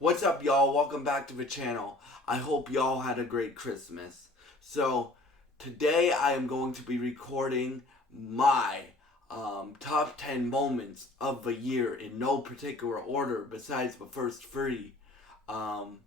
What's up, y'all? Welcome back to the channel. I hope y'all had a great Christmas. So, today I am going to be recording my top 10 moments of the year in no particular order besides the first three. Um,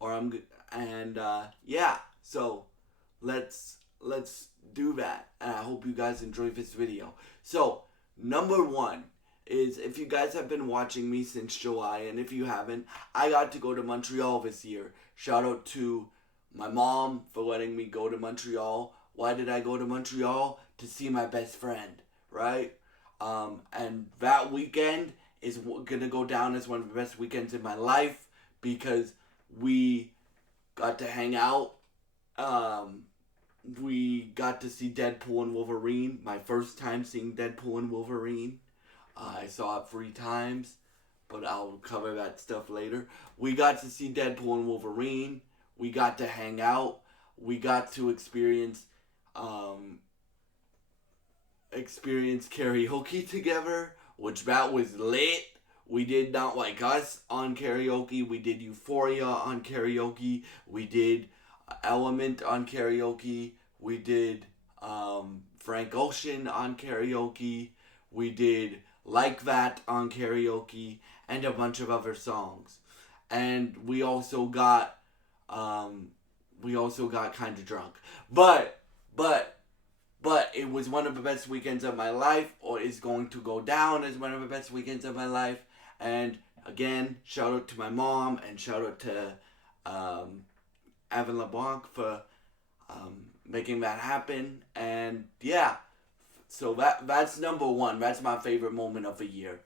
or I'm g- and Yeah. So, let's do that. And I hope you guys enjoy this video. So, number one is, if you guys have been watching me since July, and if you haven't, I got to go to Montreal this year. Shout out to my mom for letting me go to Montreal. Why did I go to Montreal? To see my best friend, right? And that weekend is gonna go down as one of the best weekends in my life because we got to hang out. Um, we got to see Deadpool and Wolverine. My first time seeing Deadpool and Wolverine. I saw it 3 times, but I'll cover that stuff later. We got to see Deadpool and Wolverine. We got to hang out. We got to um, experience karaoke together, which that was lit. We did Not Like Us on karaoke. We did Euphoria on karaoke. We did Element on karaoke. We did Frank Ocean on karaoke. We did Like That on karaoke, and a bunch of other songs. And um, we also got kind of drunk. But but but it was one of the best weekends of my life, or is going to go down as one of the best weekends of my life. And again, shout out to my mom and shout out to um, Evan LeBlanc for making that happen. And yeah, so that's number one. That's my favorite moment of the year.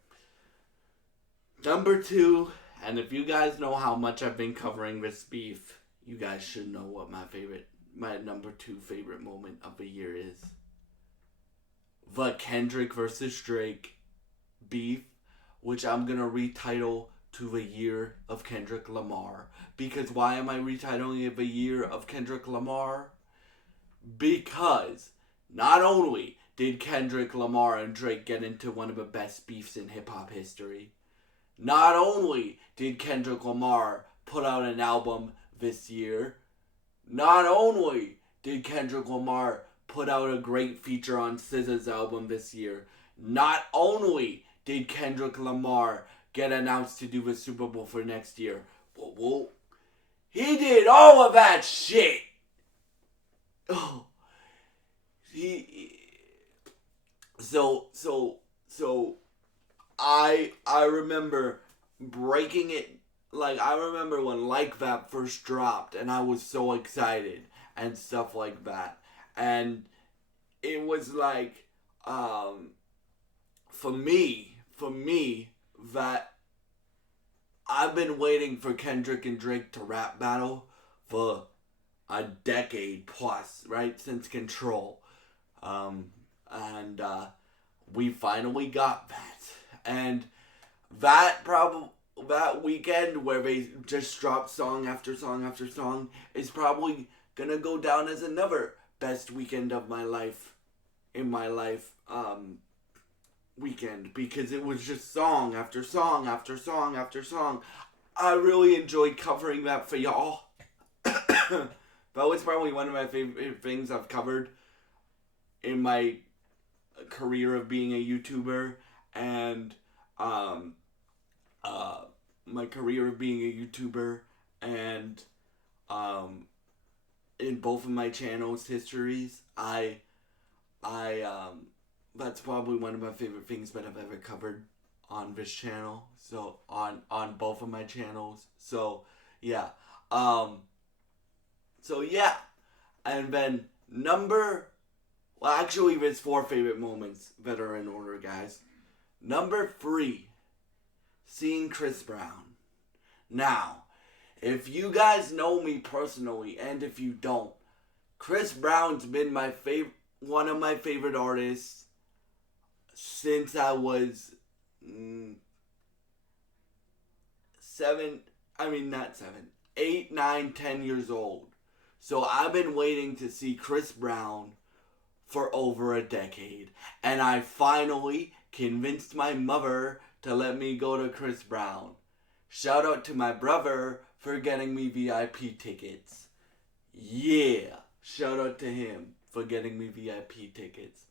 Number two, and if you guys know how much I've been covering this beef, you guys should know what my number two favorite moment of the year is. The Kendrick versus Drake beef, which I'm gonna retitle to the year of Kendrick Lamar. Because why am I retitling it the year of Kendrick Lamar? Because not only did Kendrick Lamar and Drake get into one of the best beefs in hip hop history, not only did Kendrick Lamar put out an album this year, not only did Kendrick Lamar put out a great feature on SZA's album this year, not only did Kendrick Lamar get announced to do the Super Bowl for next year, he did all of that shit. Oh, he so I remember breaking it. Like, I remember when Like That first dropped and I was so excited and stuff like that. And it was like, um for me that I've been waiting for Kendrick and Drake to rap battle for a decade plus, right? Since Control. Um and we finally got that. And that weekend where they just dropped song after song after song is probably gonna go down as another best weekend of my life, in my life, weekend, because it was just song after song after song after song. I really enjoyed covering that for y'all. That was probably one of my favorite things I've covered in my career of being a YouTuber, and um, uh, my career of being a YouTuber, and um, in both of my channels' histories, I that's probably one of my favorite things that I've ever covered on this channel. So on both of my channels. So yeah, um, so yeah, and then well, actually, there's four favorite moments that are in order, guys. Number three, seeing Chris Brown. Now, if you guys know me personally, and if you don't, Chris Brown's been one of my favorite artists since I was seven. I mean, not 7, 8, 9, 10 years old. So I've been waiting to see Chris Brown for over a decade, and I finally convinced my mother to let me go to Chris Brown. shout out to my brother for getting me VIP tickets. Yeah, shout out to him for getting me VIP tickets.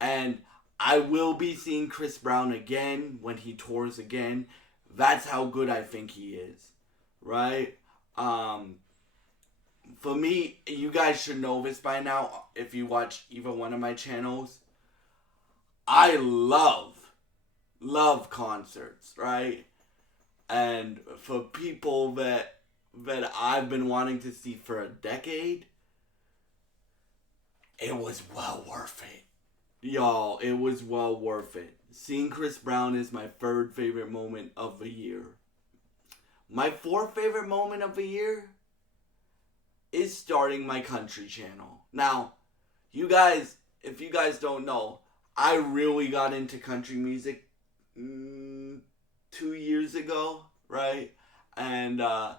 And I will be seeing Chris Brown again when he tours again. That's how good I think he is, right? For me, you guys should know this by now if you watch either one of my channels. I love concerts, right? And for people that I've been wanting to see for a decade, it was well worth it. Y'all, it was well worth it. Seeing Chris Brown is my third favorite moment of the year. My fourth favorite moment of the year is starting my country channel. Now, you guys, if you guys don't know, I really got into country music 2 years ago, right? And now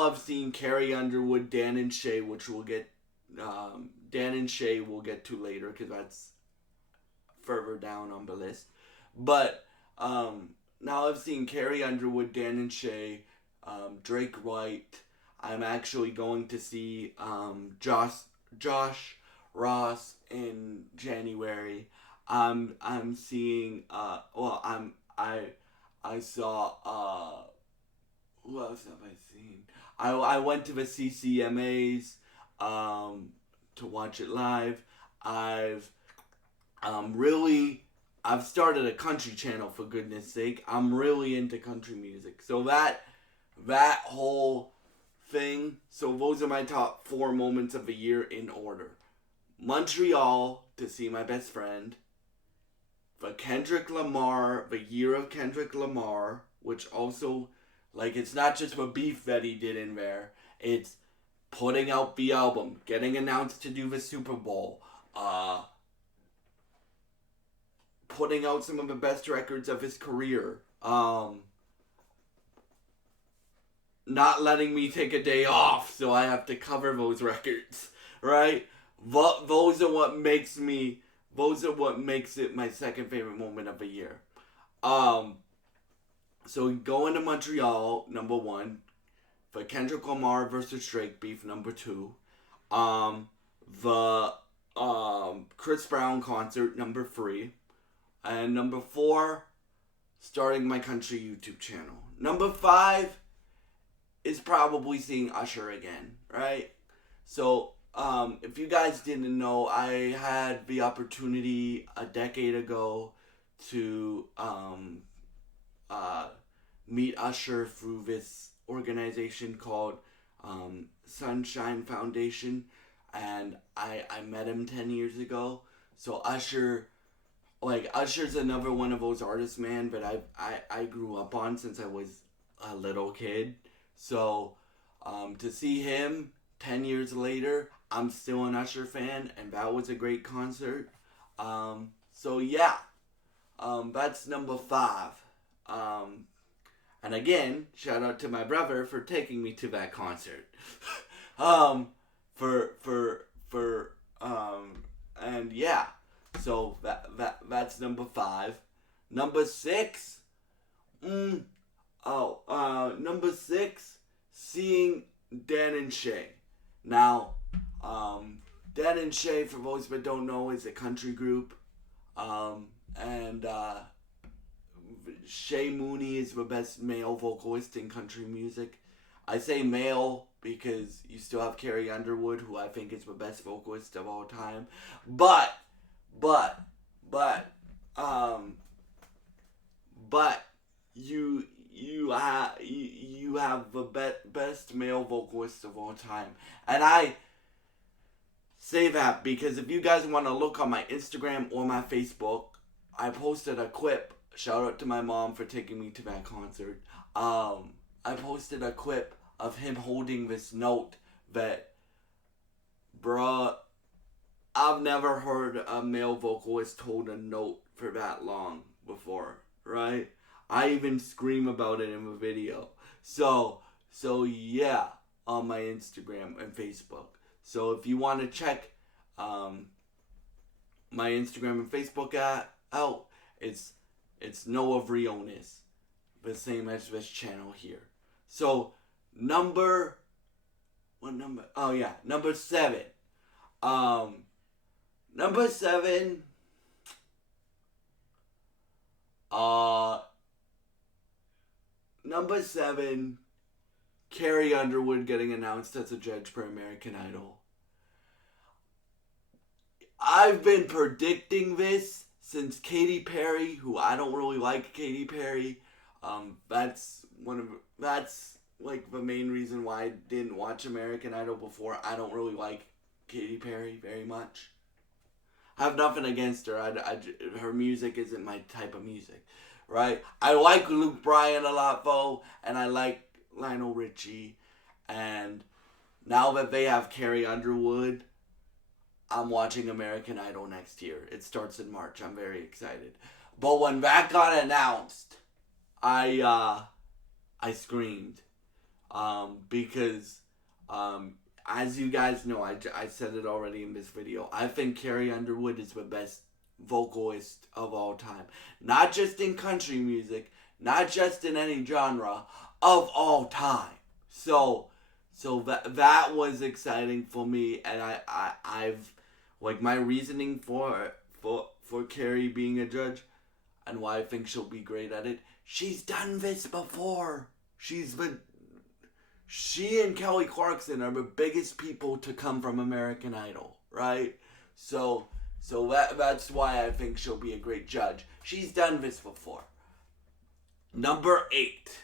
I've seen Carrie Underwood, Dan and Shay, which we'll get, Dan and Shay we'll get to later because that's further down on the list. But now I've seen Carrie Underwood, Dan and Shay, Drake White. I'm actually going to see Josh Ross in January. I'm seeing I saw who else have I seen? I went to the CCMAs to watch it live. I've started a country channel, for goodness sake. I'm really into country music. So that whole thing. So those are my top 4 moments of the year in order. Montreal to see my best friend. The Kendrick Lamar, the year of Kendrick Lamar, which also, like, it's not just the beef that he did in there. It's putting out the album, getting announced to do the Super Bowl, putting out some of the best records of his career, not letting me take a day off, so I have to cover those records, right? Those are what makes it my second favorite moment of the year. So going to Montreal, number 1. For Kendrick Lamar versus Drake beef, number 2. The Chris Brown concert, number 3. And number 4, starting my country YouTube channel. Number 5 is probably seeing Usher again, right? So, if you guys didn't know, I had the opportunity a decade ago to meet Usher through this organization called Sunshine Foundation, and I met him 10 years ago. So Usher's another one of those artists, man, that I grew up on since I was a little kid. So to see him 10 years later, I'm still an Usher fan, and that was a great concert. So yeah, that's number 5. And again, shout out to my brother for taking me to that concert. And yeah, so that's number 5. Number 6, number 6, seeing Dan and Shay. Now, Dan and Shay, for those that don't know, is a country group, and Shay Mooney is the best male vocalist in country music. I say male because you still have Carrie Underwood, who I think is the best vocalist of all time. But you have the best male vocalist of all time, and I say that because if you guys want to look on my Instagram or my Facebook, I posted a quip. Shout out to my mom for taking me to that concert. I posted a quip of him holding this note that, bruh, I've never heard a male vocalist hold a note for that long before, right? I even scream about it in the video. So yeah, on my Instagram and Facebook. So if you want to check my Instagram and Facebook out, it's Noah Vrionis. the same as this channel here. So number what number? Oh yeah, number 7. Number 7. Number 7. Carrie Underwood getting announced as a judge for American Idol. I've been predicting this since Katy Perry, who I don't really like Katy Perry. That's like the main reason why I didn't watch American Idol before. I don't really like Katy Perry very much. I have nothing against her. Her music isn't my type of music, right? I like Luke Bryan a lot though, and I like Lionel Richie, and now that they have Carrie Underwood, I'm watching American Idol next year. It starts in March. I'm very excited. But when that got announced, I screamed, because as you guys know, I said it already in this video. I think Carrie Underwood is the best vocalist of all time, not just in country music, not just in any genre, of all time. So that was exciting for me, and I've like my reasoning for Carrie being a judge and why I think she'll be great at it. She's done this before. She and Kelly Clarkson are the biggest people to come from American Idol, right? So that's why I think she'll be a great judge. She's done this before. Number 8.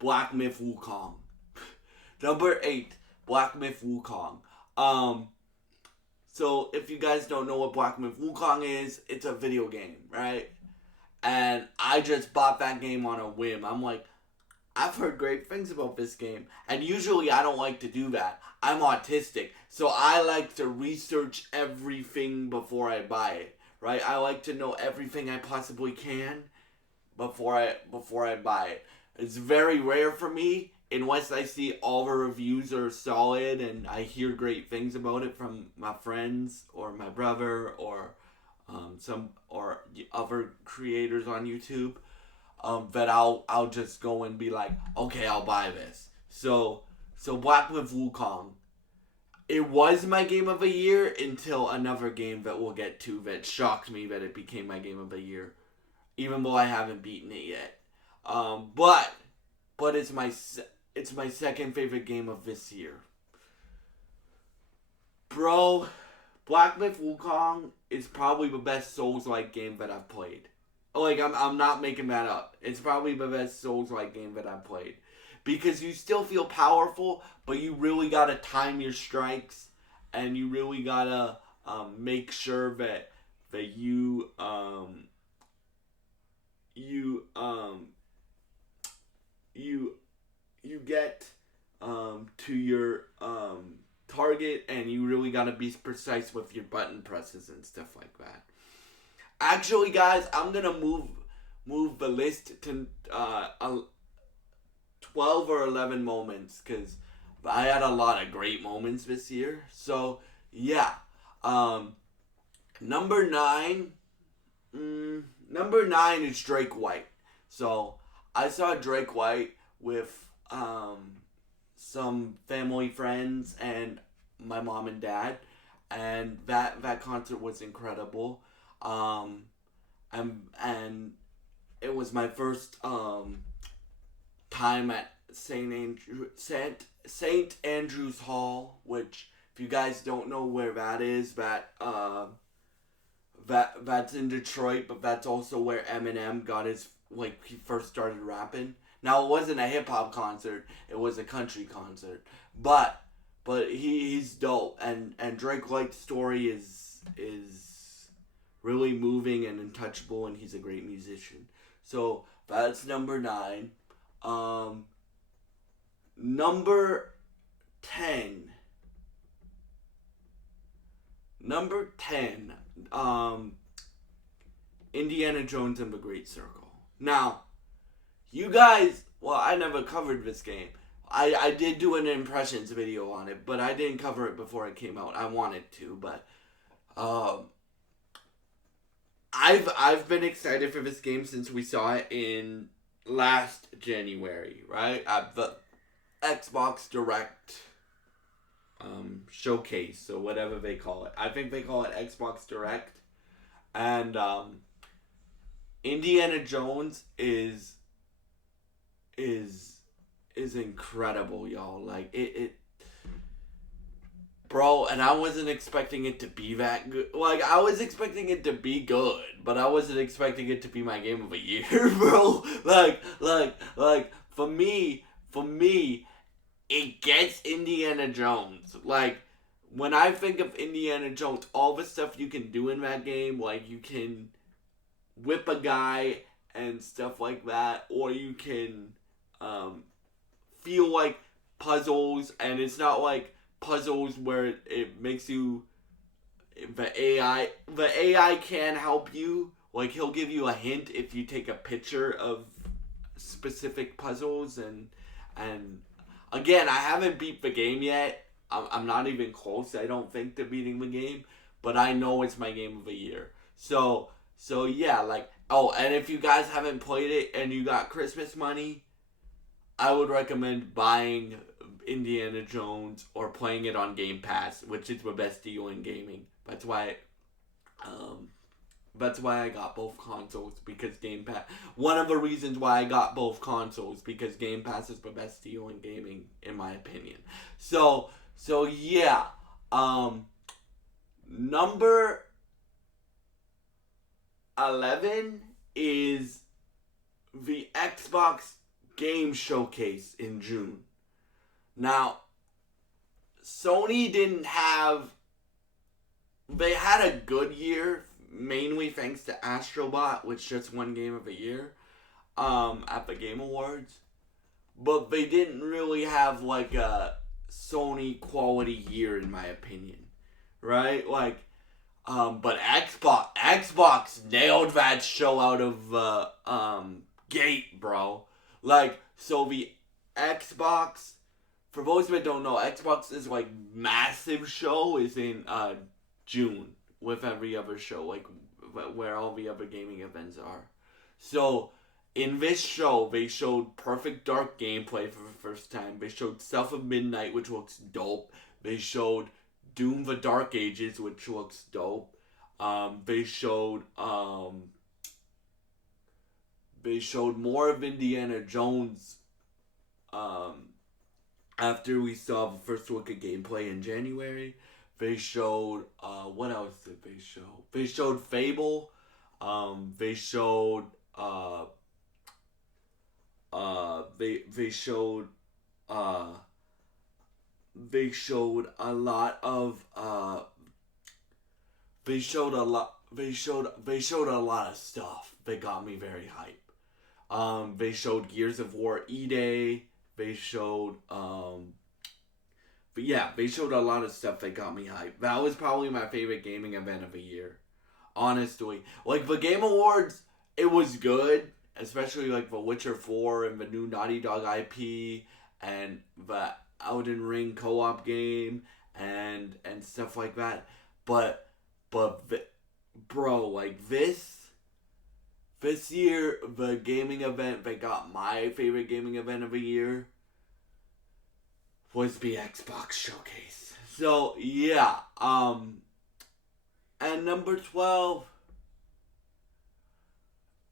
Black Myth Wukong. Number 8, Black Myth Wukong. So if you guys don't know what Black Myth Wukong is, it's a video game, right? And I just bought that game on a whim. I'm like, I've heard great things about this game. And usually I don't like to do that. I'm autistic. So I like to research everything before I buy it, right? I like to know everything I possibly can before I buy it. It's very rare for me, unless I see all the reviews are solid and I hear great things about it from my friends or my brother or some or other creators on YouTube, that I'll just go and be like, okay, I'll buy this. So Black Myth Wukong. It was my game of the year until another game that we'll get to that shocked me that it became my game of the year, even though I haven't beaten it yet. But it's my second favorite game of this year. Bro, Black Myth Wukong is probably the best Souls-like game that I've played. Like, I'm not making that up. It's probably the best Souls-like game that I've played. Because you still feel powerful, but you really gotta time your strikes, and you really gotta make sure that you get to your target, and you really gotta be precise with your button presses and stuff like that. Actually, guys, I'm gonna move the list to 12 or 11 moments, because I had a lot of great moments this year. So yeah, number 9 is Drake White. So I saw Drake White with some family friends and my mom and dad, and that concert was incredible. And it was my first time at St. Andrew's Hall, which, if you guys don't know where that is, that's in Detroit, but that's also where Eminem got his, like, he first started rapping. Now, it wasn't a hip-hop concert, it was a country concert, but he's dope, and Drake White's story is really moving and untouchable, and he's a great musician. So that's number 9. Number 10. Indiana Jones and the Great Circle. Now, you guys, well, I never covered this game. I did do an impressions video on it, but I didn't cover it before it came out. I wanted to, but I've been excited for this game since we saw it in last January, right? At the Xbox Direct showcase or whatever they call it. I think they call it Xbox Direct. And Indiana Jones is incredible, y'all. Like it bro, and I wasn't expecting it to be that good. Like, I was expecting it to be good, but I wasn't expecting it to be my game of the year, bro. Like, for me, it gets Indiana Jones. Like, when I think of Indiana Jones, all the stuff you can do in that game, like, you can whip a guy and stuff like that, or you can, feel like puzzles, and it's not like puzzles where it makes you the AI can help you, like he'll give you a hint if you take a picture of specific puzzles, and again, I haven't beat the game yet. I'm not even close, I don't think, to beating the game, but I know it's my game of the year. So yeah, like, oh, and if you guys haven't played it and you got Christmas money, I would recommend buying Indiana Jones or playing it on Game Pass, which is the best deal in gaming. Um, that's why I got both consoles, because Game Pass. One of the reasons why I got both consoles, because Game Pass is the best deal in gaming, in my opinion. So yeah. Number 11 is the Xbox Game Showcase in June. Now, Sony didn't have. They had a good year, mainly thanks to Astrobot, which just won Game of the Year at the Game Awards. But they didn't really have like a Sony quality year, in my opinion. Right? Like, but Xbox nailed that show out of gate, bro. Like, so the Xbox, for those that don't know, Xbox's like massive show is in June, with every other show, like where all the other gaming events are. So in this show, they showed Perfect Dark gameplay for the first time. They showed Stealth of Midnight, which looks dope. They showed Doom: The Dark Ages, which looks dope. They showed more of Indiana Jones. After we saw the first look at gameplay in January, they showed what else did they show? They showed Fable. They showed they showed they showed a lot of they showed a lot of stuff that got me very hype. They showed Gears of War E-Day. They showed but yeah, they showed a lot of stuff that got me hyped. That was probably my favorite gaming event of the year. Honestly. Like, the Game Awards, it was good. Especially, like, The Witcher 4 and the new Naughty Dog IP. And the Elden Ring co-op game. And stuff like that. But, bro, like, this year, the gaming event that got my favorite gaming event of the year was the Xbox Showcase. So, yeah. And number 12,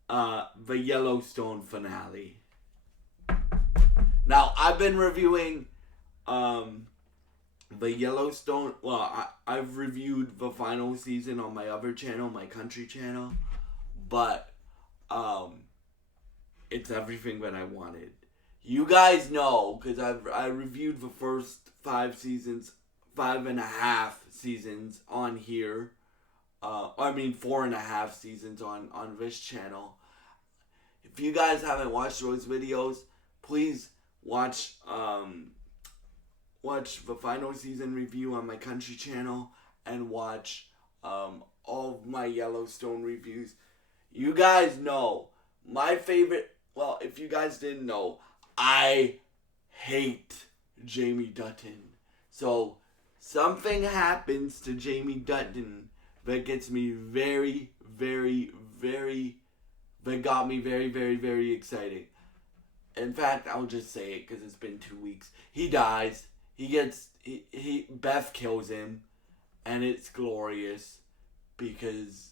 the Yellowstone finale. Now, I've been reviewing, the Yellowstone, well, I've reviewed the final season on my other channel, my country channel, but, it's everything that I wanted. You guys know, because I reviewed the first 5 seasons, 5.5 seasons on here. 4.5 seasons on this channel. If you guys haven't watched those videos, please watch the final season review on my country channel, and watch all of my Yellowstone reviews. You guys know, my favorite, well, if you guys didn't know, I hate Jamie Dutton. So, something happens to Jamie Dutton that gets me very, that got me very, very, very excited. In fact, I'll just say it because it's been 2 weeks. He dies. Beth kills him, and it's glorious because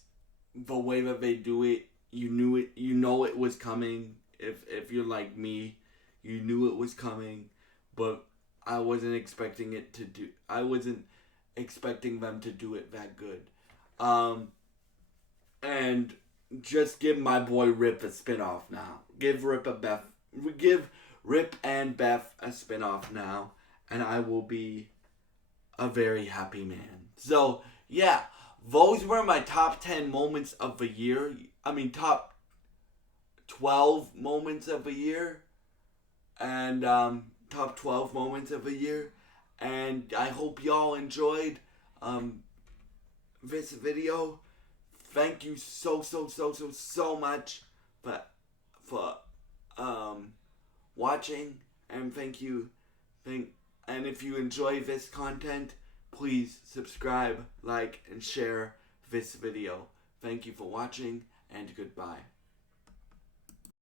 the way that they do it, you know it was coming. If you're like me, you knew it was coming, but I wasn't expecting them to do it that good. And just give my boy Rip a spinoff now. Give Rip and Beth a spinoff now, and I will be a very happy man. So yeah, those were my top 10 moments of the year. I mean, top 12 moments of the year, and top 12 moments of the year. And I hope y'all enjoyed this video. Thank you so much for watching, and and if you enjoy this content, please subscribe, like, and share this video. Thank you for watching, and goodbye.